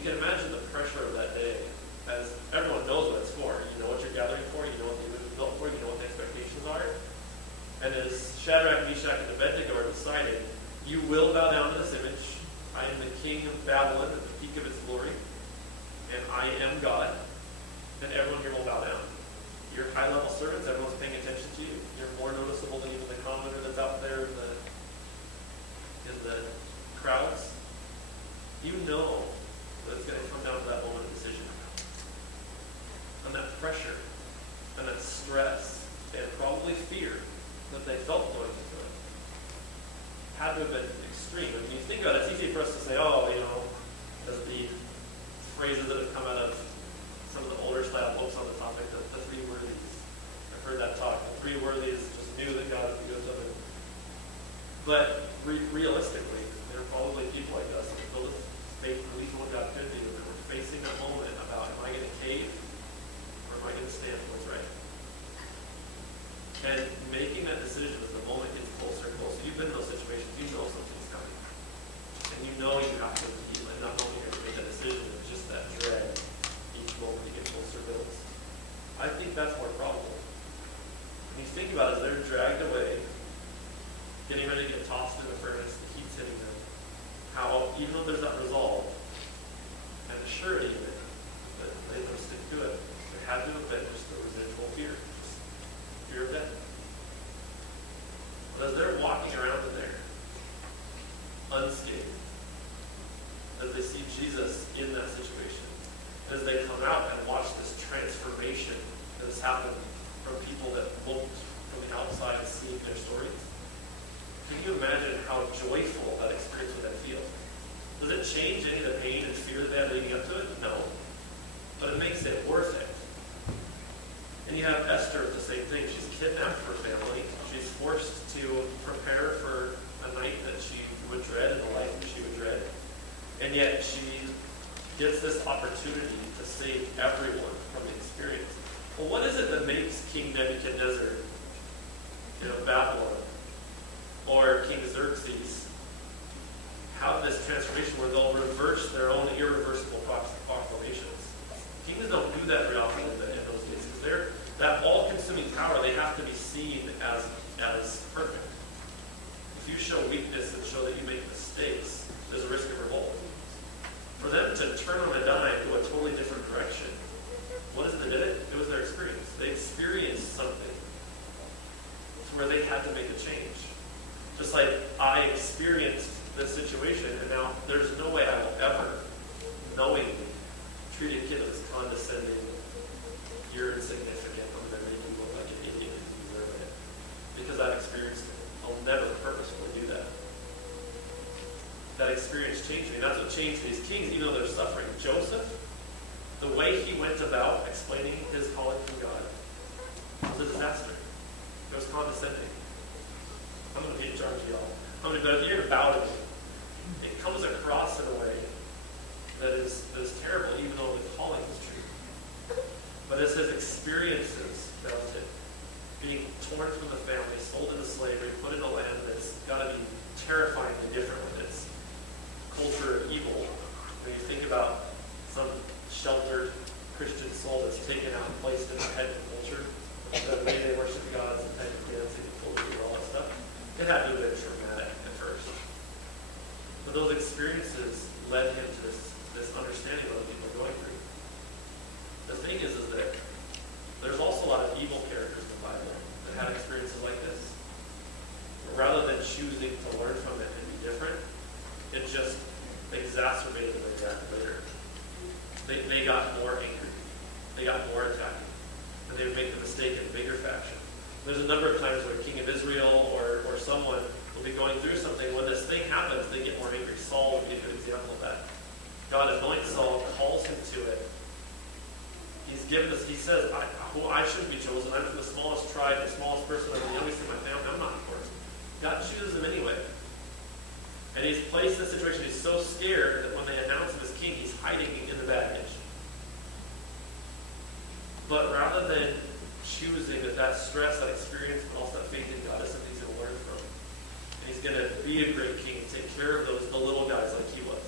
you can imagine the pressure of that day, as everyone knows what it's for. You know what you're gathering for, you know what the image was built for, you know what the expectations are. And as Shadrach, Meshach, and Abednego are deciding, you will bow down to this image. I am the king of Babylon at the peak of its glory, and I am God, and everyone here will bow down. You're high-level servants, everyone's paying attention to you. You're more noticeable than even the commoner that's out there in the crowds. You know that it's going to come down to that moment of decision. And that pressure, and that stress, and probably fear that they felt going into it had to have been extreme. And when you think about it, it's easy for us to say, oh, as the phrases that have come out of some of the older style books on the topic, the three worthies. I've heard that talk. The three worthies just knew that God would be good to them. But realistically, there are probably people like us that build this faith belief in what God could do, and we're facing a moment about, am I going to cave or am I going to stand for what's right? And making that decision as the moment gets closer and closer. You've been in those situations. You know something's coming. And you know you have to be, and not knowing you're going to make that decision, it's just that dread each moment you get closer builds. I think that's more probable. When you think about it, as they're dragged away, getting ready to get tossed in the furnace, the heat's hitting them, how even though there's that resolve and the surety of it, that they don't stick to it, there had to have been just the residual fear. Fear of death. But as they're walking around in there, unscathed, as they see Jesus in that situation, as they come out and watch this transformation that has happened from people that looked from the outside seeing their stories, can you imagine how joyful that experience would then feel? Does it change any of the pain and fear that they had leading up to it? No. But it makes it worth it. And you have Esther, the same thing. She's kidnapped her family. She's forced to prepare for a night that she would dread and a life that she would dread. And yet she gets this opportunity to save everyone from the experience. Well, what is it that makes King Nebuchadnezzar, Babylon, or King Xerxes have this transformation where they'll reverse their own irreversible proclamations? Kings don't do that very often in those days, because that all-consuming power, they have to be seen as perfect. If you show weakness and show that you make mistakes, there's a risk of revolt. For them to turn on a dime, go a totally different direction, what is it that did it? It was their experience. They experienced something to where they had to make a change. Just like I experienced this situation, and now there's no way I will ever knowingly treat a kid as condescending. You're insignificant. I'm going to make you look like an idiot if you deserve it. Because I've experienced it. I'll never purposefully do that. That experience changed me. That's what changed these kings, even though they're suffering. Joseph, the way he went about explaining his calling from God was a disaster. It was condescending. I'm going to be in charge of y'all. But if you're going to bow to me, it comes across in a way that is terrible, even though the calling is true. But it's his experiences that was it. Being torn from the family, sold into slavery, put in a land that's got to be terrifyingly different with its culture of evil. When you think about some sheltered Christian soul that's taken out and placed in a pagan culture, the way they worship God is a pagan dancing and culture and all that stuff, it had to have been traumatic at first. But those experiences led him to this understanding of what people are going through. The thing is that there's also a lot of evil characters in the Bible that had experiences like this. But rather than choosing to learn from it and be different, it just exacerbated the react later. They got more angry. They got more attacking. And they would make the mistake in bigger fashion. There's a number of times where a king of Israel or someone will be going through something. When this thing happens, they get more angry. Saul would be a good example of that. God anoints Saul, calls him to it. He's given us, he says, I shouldn't be chosen. I'm from the smallest tribe, the smallest person, I'm the youngest in my family. I'm not important. God chooses him anyway. And he's placed in a situation, he's so scared that when they announce him as king, he's hiding in the baggage. But rather than choosing that stress, that experience, but also that faith in God is something he's going to learn from. And he's going to be a great king, take care of the little guys like he was.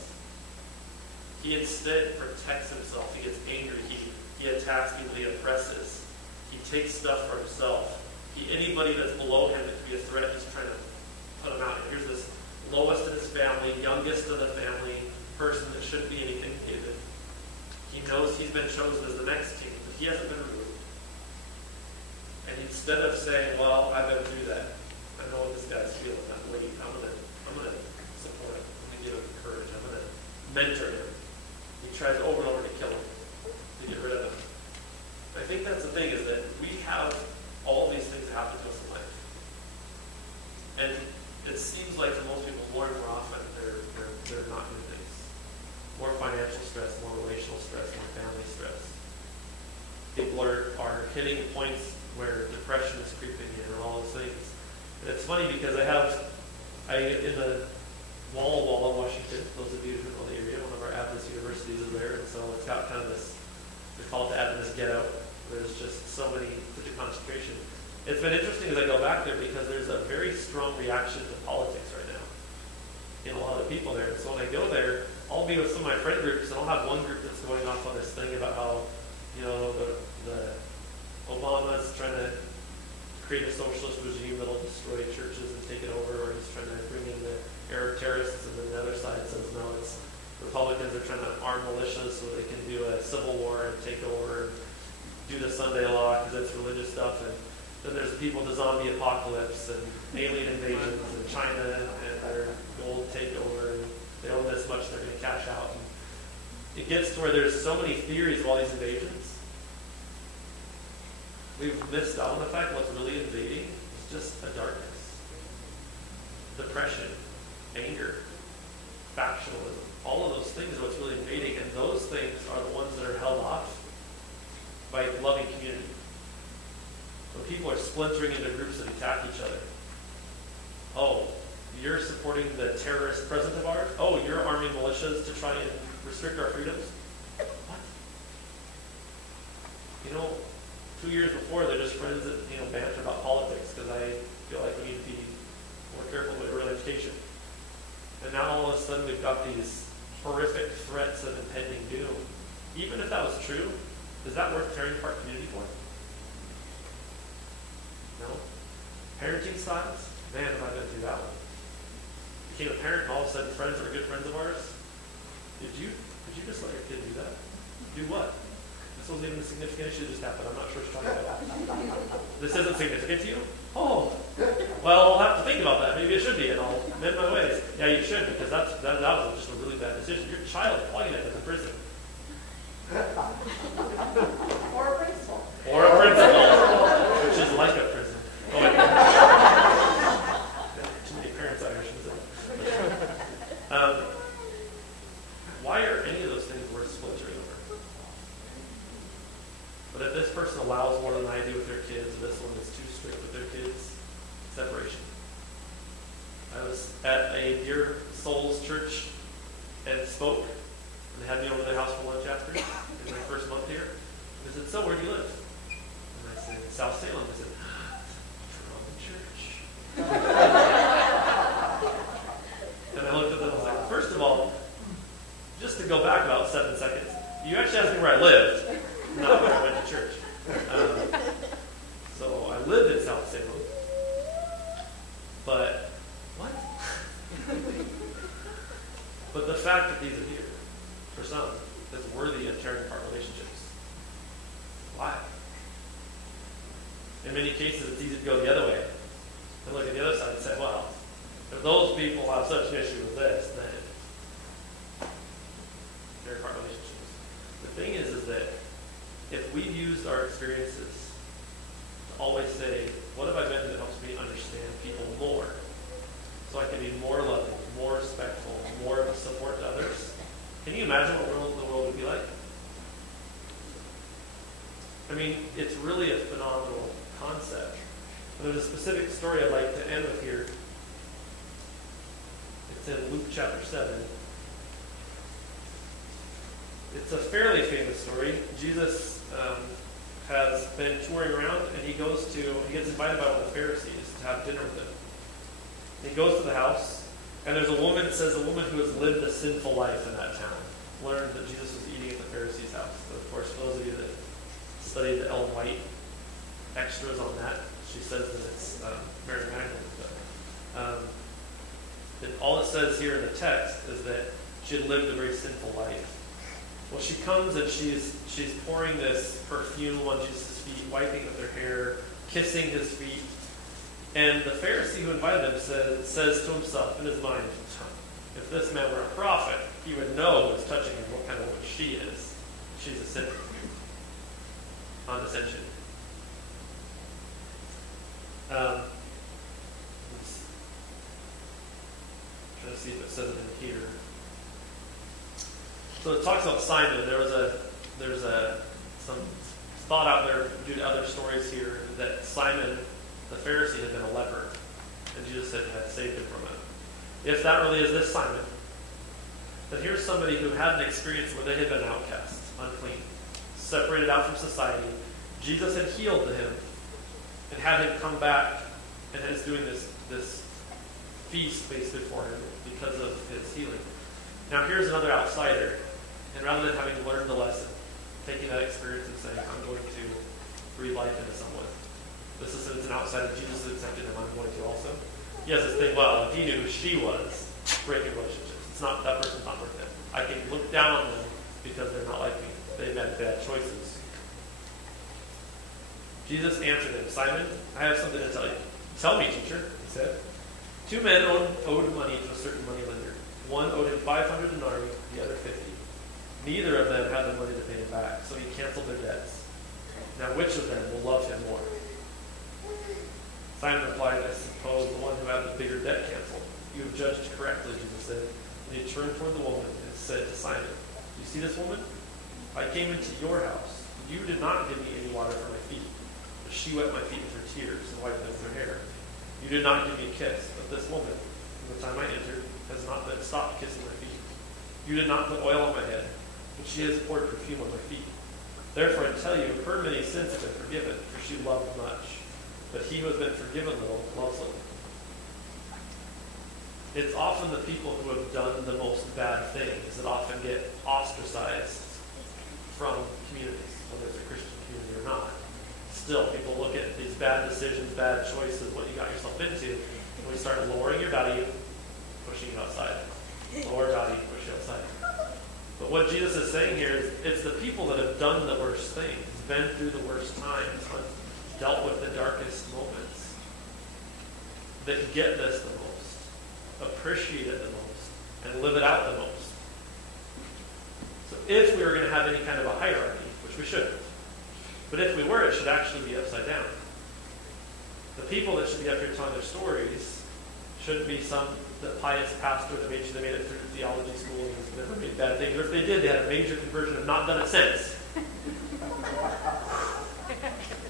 He instead protects himself. He gets angry. He attacks people. He oppresses. He takes stuff for himself. Anybody that's below him that could be a threat, he's trying to put him out. And here's this lowest in his family, youngest of the family, person that shouldn't be anything David. He knows he's been chosen as the next king, but he hasn't been removed. And instead of saying, well, I've been through that, I know what this guy's feeling, I'm gonna support him, I'm gonna give him courage, I'm gonna mentor him. He tries over and over to kill him, to get rid of him. I think that's the thing, is that we have all these things that happen to us in life. And it seems like to most people, more and more often, they're not good things. More financial stress, more relational stress, more family stress. People are hitting points where depression is creeping in and all those things. And it's funny because I in the Walla Walla, Washington, those of you who know the area, one of our Adventist universities is there, and so it's got kind of this, we call it the Adventist ghetto. There's just so many such a concentration. It's been interesting as I go back there because there's a very strong reaction to politics right now in a lot of the people there. And so when I go there, I'll be with some of my friend groups, and I'll have one group that's going off on this thing about how, the Obama's trying to create a socialist regime that'll destroy churches and take it over, or he's trying to bring in the Arab terrorists, and then the other side says no, it's Republicans are trying to arm militias so they can do a civil war and take over and do the Sunday law because it's religious stuff. And then there's people, the zombie apocalypse and alien invasions and China and their gold takeover, and they own this much, they're going to cash out. And it gets to where there's so many theories of all these invasions. We've missed out on the fact what's really invading is just a darkness. Depression, anger, factionalism, all of those things are what's really invading, and those things are the ones that are held off by loving community. When people are splintering into groups that attack each other. Oh, you're supporting the terrorist president of ours? Oh, you're arming militias to try and restrict our freedoms? What? 2 years before, they're just friends that, banter about politics because I feel like we need to be more careful with real education. And now all of a sudden we've got these horrific threats of impending doom. Even if that was true, is that worth tearing apart community for? No. Parenting styles? Man, have I been through that one. Became a parent, and all of a sudden friends that were good friends of ours. Did you just let your kid do that? Do what? This wasn't even a significant issue that just happened. I'm not sure what you're talking about. This isn't significant to you? Oh. Well, I'll have to think about that. Maybe it should be, and I'll mend my ways. Yeah, you should, because that was just a really bad decision. Your child probably ended up in prison. Or a principal. Or a principal, which is like a prison. Oh, wait. Too many parents out here, shouldn't say. Why are any of those things worth splintering over? But if this person allows more than I do with their kids, this one is too strict with their kids, separation. I was at a Dear Souls church and spoke. And they had me over to their house for lunch after, in my first month here. And they said, so where do you live? And I said, South Salem. They said, wrong church. And I looked at them and was like, first of all, just to go back about 7 seconds, you actually asked me where I lived, not where I went to church. So I lived in South Salem. But, what? But the fact that these are here, for some, is worthy of tearing apart relationships. Why? In many cases, it's easy to go the other way and look at the other side and say, well, if those people have such an issue with this, then tear apart relationships. The thing is that if we've used our experiences to always say, what have I been that helps me understand people more, so I can be more loving, more respectful, more of a support to others? Can you imagine what the world would be like? I mean, it's really a phenomenal concept. And there's a specific story I'd like to end with here. It's in Luke chapter 7. It's a fairly famous story. Jesus has been touring around, and he gets invited by one of the Pharisees to have dinner with him. And he goes to the house, and there's a woman who has lived a sinful life in that town. learned that Jesus was eating at the Pharisee's house. So of course, for those of you that studied the Ellen White extras on that, she says that it's Mary Magdalene. And all it says here in the text is that she had lived a very sinful life. Well, she comes and she's pouring this perfume on Jesus' feet, wiping up their hair, kissing his feet. And the Pharisee who invited him says to himself in his mind, if this man were a prophet, he would know who's touching him, what kind of woman she is. She's a sinner. Condescension. Trying to see if it says it in here. So it talks about Simon. There's some thought out there due to other stories here that Simon, the Pharisee, had been a leper, and Jesus had saved him from it. If that really is this Simon, then here's somebody who had an experience where they had been outcast, unclean, separated out from society. Jesus had healed to him and had him come back and is doing this feast basically for him because of his healing. Now here's another outsider, and rather than having learned the lesson, taking that experience and saying, I'm going to breathe life into someone. This is since an outsider, Jesus has accepted him, I'm going to also. He has this thing, well, if he knew who she was, breaking relationships. It's not, that person's not worth it. I can look down on them because they're not like me. They made bad choices. Jesus answered him, Simon, I have something to tell you. Tell me, teacher, he said. 2 men owed money to a certain moneylender. One owed him 500 denarii, the other 50. Neither of them had the money to pay him back, so he canceled their debts. Now which of them will love him more? Simon replied, I suppose the one who had the bigger debt canceled. You have judged correctly, Jesus said. And he turned toward the woman and said to Simon, you see this woman? I came into your house. You did not give me any water for my feet, but she wet my feet with her tears and wiped them with her hair. You did not give me a kiss, but this woman, from the time I entered, has not been stopped kissing my feet. You did not put oil on my head, but she has poured perfume on my feet. Therefore I tell you, her many sins have been forgiven, for she loved much. But he who has been forgiven little loves little. It's often the people who have done the most bad things that often get ostracized from communities, whether it's a Christian community or not. Still, people look at these bad decisions, bad choices, what you got yourself into, and we start lowering your value, pushing you outside. Lower value, push you outside. But what Jesus is saying here is it's the people that have done the worst things, been through the worst times, dealt with the darkest moments, that get this the most, appreciate it the most, and live it out the most. So if we were going to have any kind of a hierarchy, which we shouldn't, but if we were, it should actually be upside down. The people that should be up here telling their stories shouldn't be some pious pastor that made sure they made it through theology school and never made bad things. Or if they did, they had a major conversion and not done it since.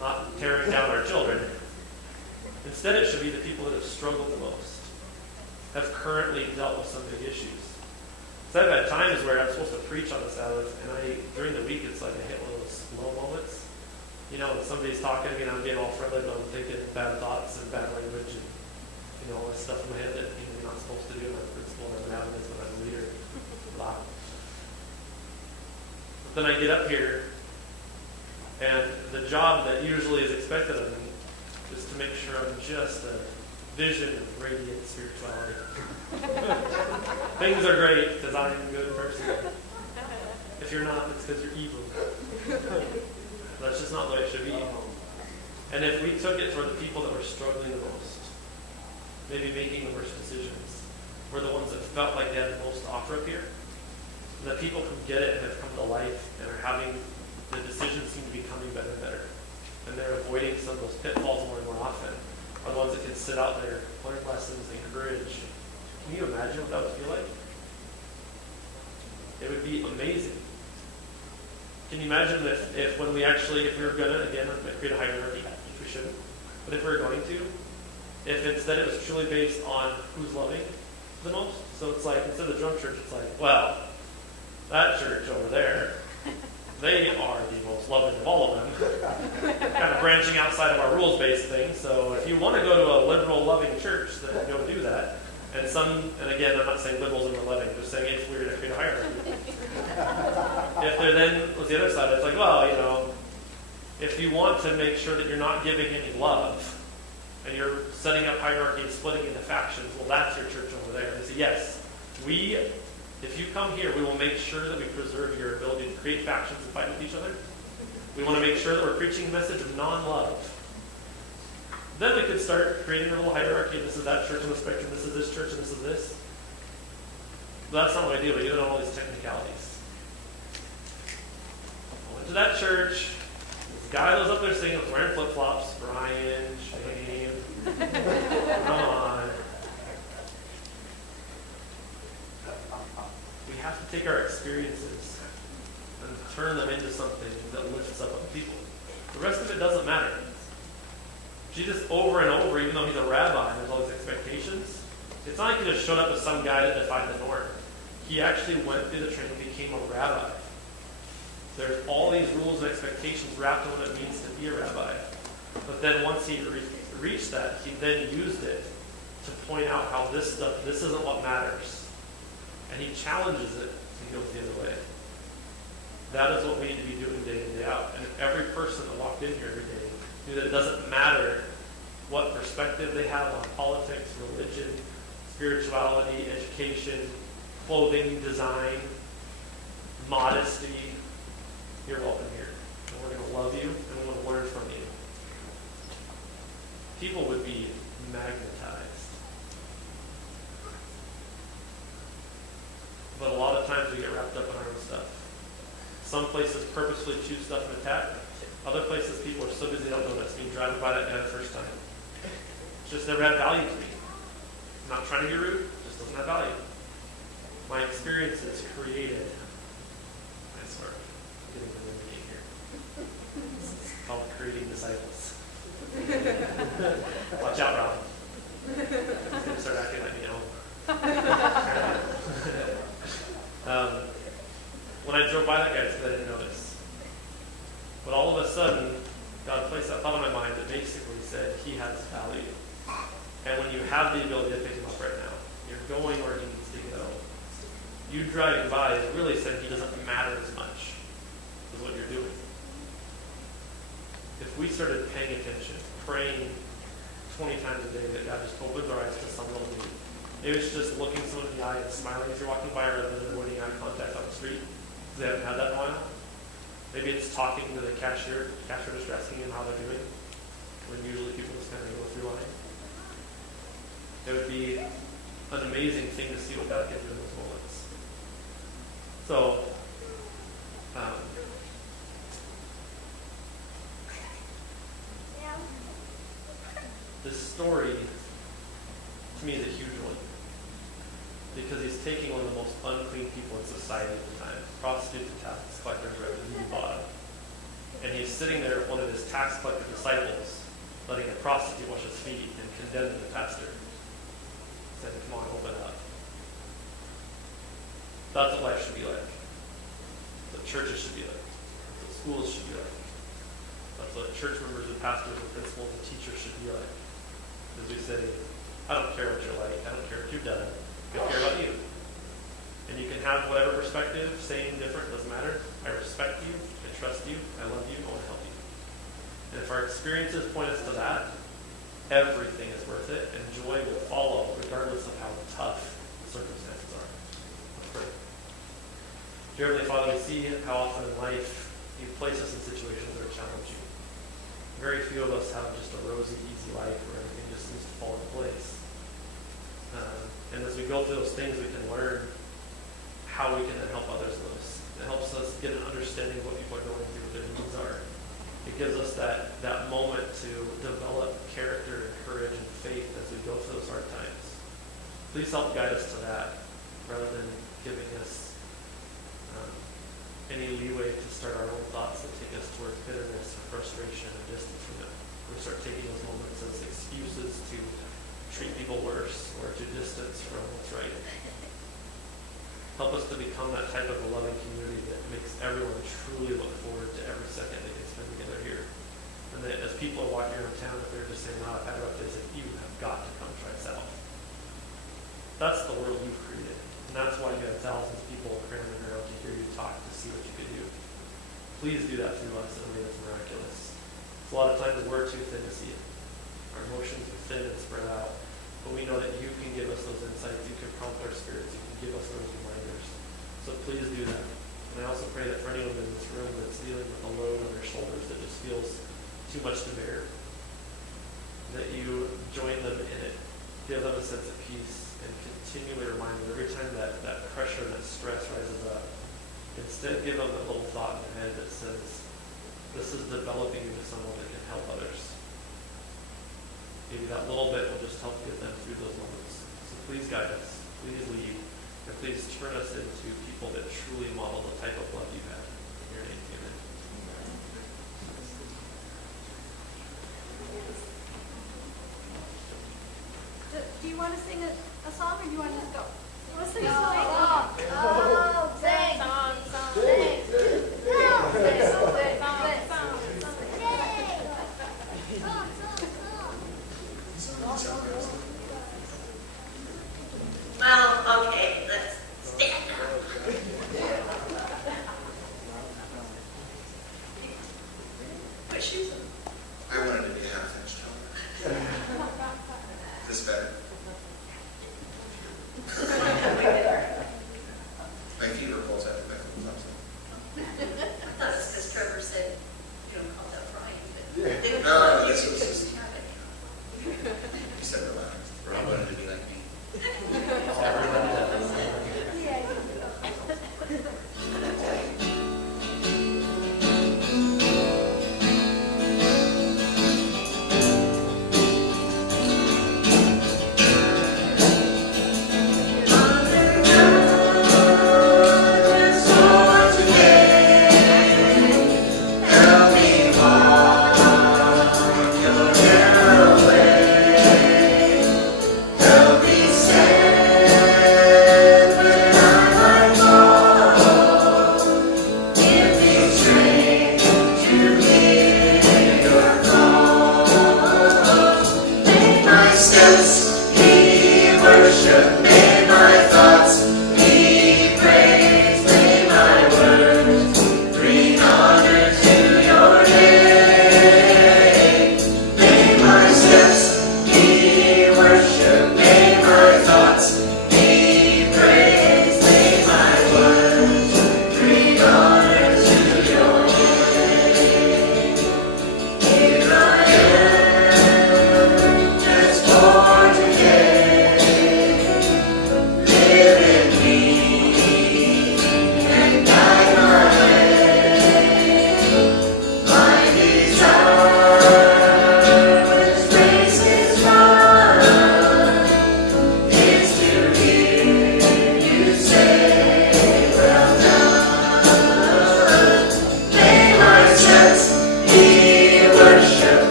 Not tearing down our children. Instead, it should be the people that have struggled the most, have currently dealt with some big issues. So I've had times where I'm supposed to preach on the Sabbath, and during the week, it's like I hit one of those slow moments. You know, when somebody's talking to me and I'm being all friendly, but I'm thinking bad thoughts and bad language and, all this stuff in my head that you're not supposed to do. I'm a principal, and I'm having this when I'm a leader. Blah. But then I get up here, and the job that usually is expected of me is to make sure I'm just a vision of radiant spirituality. Things are great because I'm a good person. If you're not, it's because you're evil. That's just not the way it should be. And if we took it toward the people that were struggling the most, maybe making the worst decisions, were the ones that felt like they had the most to offer up here, and the people who get it and have come to life and are having the decisions seem to be coming better and better, and they're avoiding some of those pitfalls more and more often, are the ones that can sit out there, learn lessons, encourage. Can you imagine what that would feel like? It would be amazing. Can you imagine if when we actually, if we were going to, again, create a hierarchy, which we shouldn't, but if we were going to, if instead it was truly based on who's loving the most? So it's like, instead of the drum church, it's like, well, that church over there, they are the most loving of all of them. Kind of branching outside of our rules-based thing. So if you want to go to a liberal, loving church, then go do that. And again, I'm not saying liberals and we're letting, I'm just saying if we're going to create a hierarchy. If there then was the other side, it's like, well, if you want to make sure that you're not giving any love, and you're setting up hierarchy and splitting into factions, well, that's your church over there. And they say, yes, if you come here, we will make sure that we preserve your ability to create factions and fight with each other. We want to make sure that we're preaching a message of non-love. Then we could start creating a little hierarchy. This is that church on the spectrum. This is this church, and this is this. But that's not what I do. I do it on all these technicalities. I went to that church. This guy was up there singing, was wearing flip-flops. Brian, Shane, come on. We have to take our experiences and turn them into something that lifts up other people. The rest of it doesn't matter. Jesus, over and over, even though he's a rabbi and there's all these expectations, it's not like he just showed up as some guy that defied the norm. He actually went through the training and became a rabbi. There's all these rules and expectations wrapped in what it means to be a rabbi. But then once he reached that, he then used it to point out how this isn't what matters. And he challenges it to go the other way. That is what we need to be doing day in, day out. And if every person that walked in here every day knew that it doesn't matter what perspective they have on politics, religion, spirituality, education, clothing, design, modesty, you're welcome here. And we're going to love you and we want to learn from you. People would be magnetized. But a lot of times we get wrapped up in our own stuff. Some places purposefully choose stuff and attack. Other places people are so busy they don't notice. Me driving by that guy the first time. It's just never had value to me. I'm not trying to be rude, it just doesn't have value. My experiences created. I swear, I'm getting the name here. It's called creating disciples. Watch out, Rob. He's going to start acting like me at home. When I drove by that guy, it's because I didn't notice. But all of a sudden, God placed that thought in my mind that basically said he has value. And when you have the ability to pick him up right now, you're going where he needs to go. You driving by is really saying he doesn't matter as much as what you're doing. If we started paying attention, praying 20 times a day that God just opens our eyes to some little need. Maybe it's just looking someone in the eye and smiling as you're walking by rather than avoiding eye contact on the street because they haven't had that in a while. Maybe it's talking to the cashier just asking him how they're doing when usually people just kind of go through line. It would be an amazing thing to see what God can do in those moments. So, this story, to me, is a huge one. Because he's taking one of the most unclean people in society at the time, prostitutes and tax collectors, right, at the bottom. And he's sitting there with one of his tax collector disciples, letting a prostitute wash his feet and condemning the pastor. Saying, come on, open up. That's what life should be like. That's what churches should be like. That's what schools should be like. That's what church members and pastors and principals and teachers should be like. As we say, I don't care what you're like. I don't care what you've done. I care about you. And you can have whatever perspective, same, different, doesn't matter. I respect you. I trust you. I love you. I want to help you. And if our experiences point us to that, everything is worth it, and joy will follow regardless of how tough the circumstances are. Let's pray. Dear Heavenly Father, we see how often in life you place us in situations that are challenging. Very few of us have just a rosy, easy life where everything just seems to fall into place. And as we go through those things, we can learn how we can then help others in those. It helps us get an understanding of what people are going through, what their needs are. It gives us that moment to develop character and courage and faith as we go through those hard times. Please help guide us to that rather than giving us any leeway to start our own thoughts that take us towards bitterness, frustration, and distance from it. We start taking those moments as excuses to treat people worse or to distance from what's right. Help us to become that type of a loving community that makes everyone truly look forward to every second they can spend together here. And that as people are walking around town, if they're just saying, wow, I've had a rough day, say, you have got to come try this out. That's the world you've created. And that's why you have thousands of people crammed around to hear you talk, to see what you could do. Please do that through us in a way that's miraculous. So a lot of times we're too thin to see it. Our emotions are thin and spread out. But we know that you can give us those insights. You can prompt our spirits. You can give us those reminders. So please do that. And I also pray that for anyone in this room that's dealing with a load on their shoulders that just feels too much to bear, that you join them in it. Give them a sense of peace and continually remind them every time that pressure, that stress rises up. Instead, give them that little thought in their head that says, this is developing into someone that can help others. Maybe that little bit will just help get them through those moments. So please guide us, please lead, and please turn us into people that truly model the type of love you have. In your name, amen. Do you want to sing a song or do you want to just go? You want to sing a No, song?